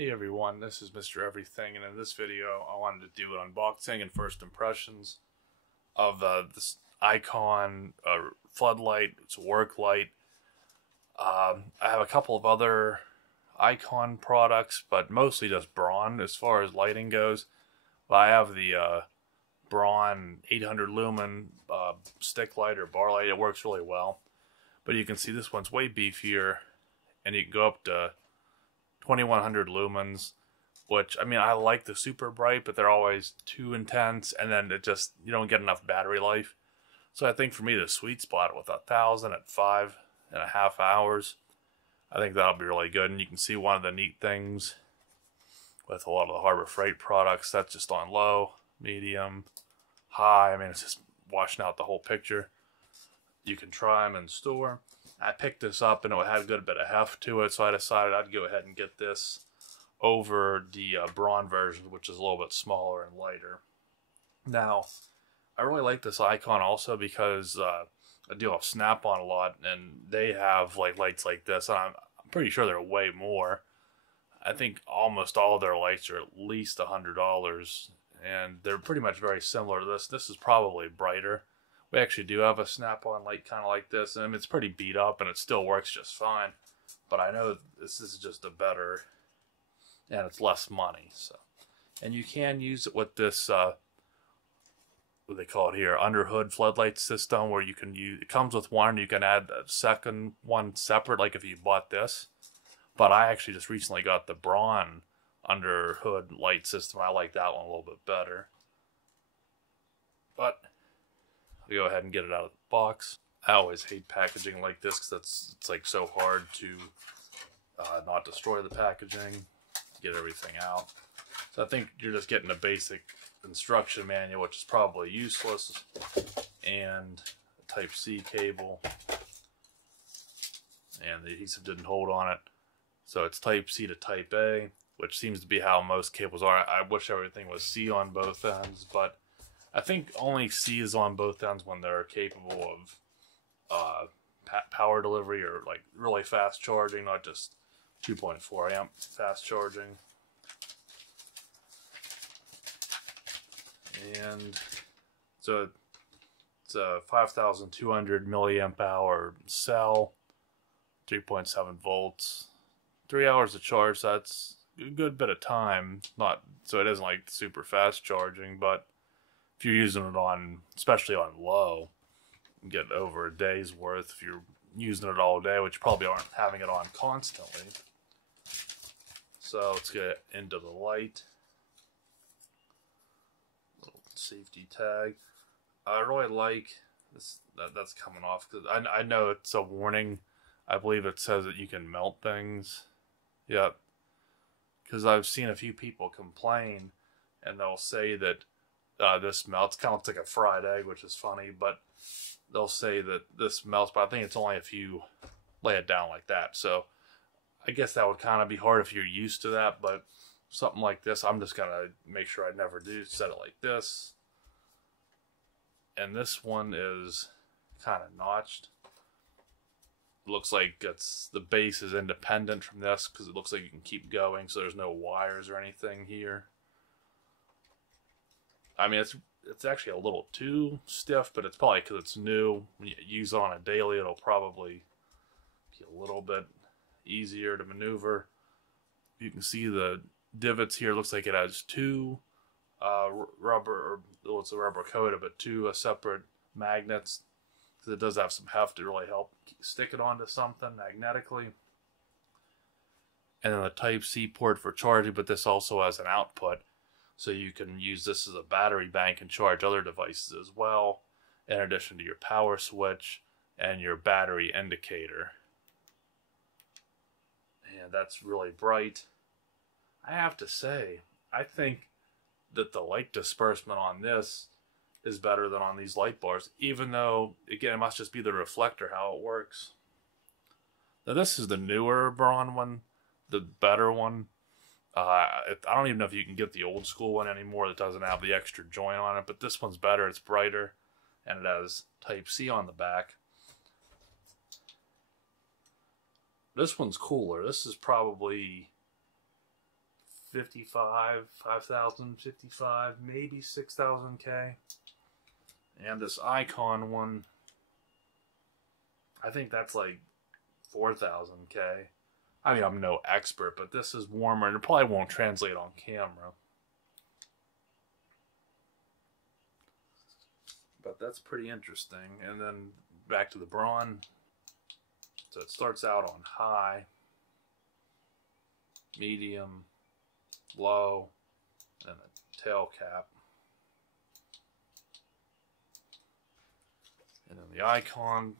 Hey everyone, this is Mr. Everything, and in this video I wanted to do an unboxing and first impressions of this Icon Floodlight. It's a work light. I have a couple of other Icon products, but mostly just Braun as far as lighting goes. But I have the Braun 800 Lumen stick light or bar light. It works really well. But you can see this one's way beefier, and you can go up to 2100 lumens, which, I mean, I like the super bright, but they're always too intense, and then it just, you don't get enough battery life. So I think for me, the sweet spot with 1000 at 5.5 hours, I think that'll be really good. And you can see one of the neat things with a lot of the Harbor Freight products, that's just on low, medium, high. I mean, it's just washing out the whole picture. You can try them in store. I picked this up and it had a good bit of heft to it, so I decided I'd go ahead and get this over the Braun version, which is a little bit smaller and lighter. Now, I really like this Icon also because I deal with Snap-on a lot, and they have like lights like this, and I'm pretty sure they're way more. I think almost all of their lights are at least $100, and they're pretty much very similar to this. This is probably brighter. We actually do have a Snap-on light kind of like this, and it's pretty beat up, and it still works just fine. But I know this is just a better, and it's less money. So, and you can use it with this, what they call it here, under hood floodlight system, where you can use. It comes with one, you can add a second one separate, like if you bought this. But I actually just recently got the Braun under hood light system. I like that one a little bit better. But go ahead and get it out of the box. I always hate packaging like this because it's like so hard to not destroy the packaging, get everything out. So I think you're just getting a basic instruction manual, which is probably useless, and a Type-C cable, and the adhesive didn't hold on it. So it's Type-C to Type-A, which seems to be how most cables are. I wish everything was C on both ends, but I think only C is on both ends when they're capable of power delivery or like really fast charging, not just 2.4 amp fast charging. And so it's a 5,200 milliamp hour cell, 3.7 volts, 3 hours of charge. So that's a good bit of time. Not so it isn't like super fast charging, but if you're using it on, especially on low, you get over a day's worth if you're using it all day, which you probably aren't having it on constantly. So let's get into the light. Little safety tag. I really like this. That's coming off because I know it's a warning. I believe it says that you can melt things. Yep. Because I've seen a few people complain, and they'll say that this melts. Kind of looks like a fried egg, which is funny, but they'll say that this melts, but I think it's only if you lay it down like that. So I guess that would kind of be hard if you're used to that, but something like this, I'm just going to make sure I never do. Set it like this. And this one is kind of notched. It looks like the base is independent from this because it looks like you can keep going, so there's no wires or anything here. I mean, it's actually a little too stiff, but it's probably because it's new. When you use it on a daily, it'll probably be a little bit easier to maneuver. You can see the divots here. It looks like it has two rubber, or it's a rubber coated, but two separate magnets. Because it does have some heft to really help stick it onto something magnetically. And then the Type-C port for charging, but this also has an output. So you can use this as a battery bank and charge other devices as well, in addition to your power switch and your battery indicator. And that's really bright. I have to say, I think that the light disbursement on this is better than on these light bars, even though, again, it must just be the reflector, how it works. Now this is the newer Braun one, the better one. I don't even know if you can get the old school one anymore that doesn't have the extra joint on it, but this one's better. It's brighter, and it has Type-C on the back. This one's cooler. This is probably 5,055, maybe 6,000K. And this Icon one, I think that's like 4,000K. I mean, I'm no expert, but this is warmer, and it probably won't translate on camera. But that's pretty interesting. And then back to the Braun. So it starts out on high, medium, low, and a tail cap. And then the Icon.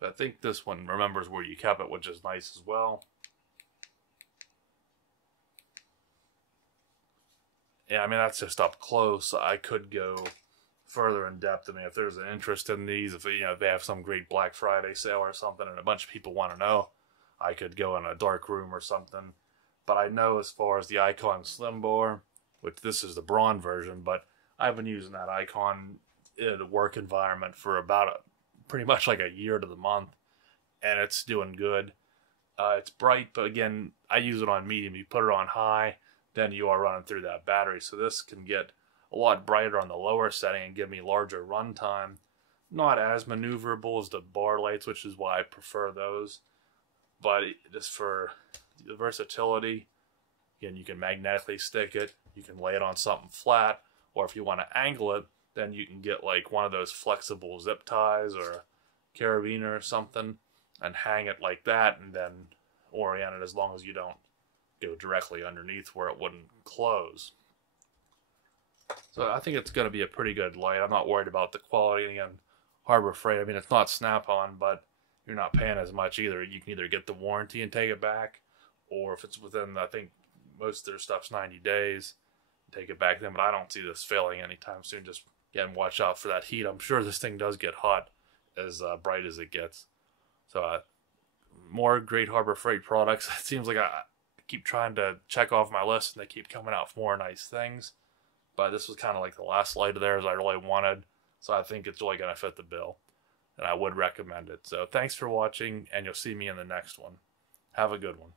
So I think this one remembers where you kept it, which is nice as well. Yeah, I mean, that's just up close. I could go further in depth. I mean, if there's an interest in these, if if they have some great Black Friday sale or something and a bunch of people want to know, I could go in a dark room or something. But I know as far as the Icon Slim Bore, which this is the Braun version, but I've been using that Icon in a work environment for about pretty much like a year to the month, and it's doing good. It's bright, but again, I use it on medium. You put it on high, then you are running through that battery. So this can get a lot brighter on the lower setting and give me larger run time. Not as maneuverable as the bar lights, which is why I prefer those. But just for the versatility, again, you can magnetically stick it. You can lay it on something flat, or if you want to angle it, then you can get like one of those flexible zip ties or a carabiner or something and hang it like that and then orient it as long as you don't go directly underneath where it wouldn't close. So I think it's going to be a pretty good light. I'm not worried about the quality. And again, Harbor Freight, I mean, it's not Snap-on, but you're not paying as much either. You can either get the warranty and take it back, or if it's within, I think most of their stuff's 90 days, take it back then. But I don't see this failing anytime soon. Just again, watch out for that heat. I'm sure this thing does get hot as bright as it gets. So more great Harbor Freight products. It seems like I keep trying to check off my list and they keep coming out with more nice things. But this was kind of like the last light of theirs I really wanted. So I think it's really going to fit the bill. And I would recommend it. So thanks for watching, and you'll see me in the next one. Have a good one.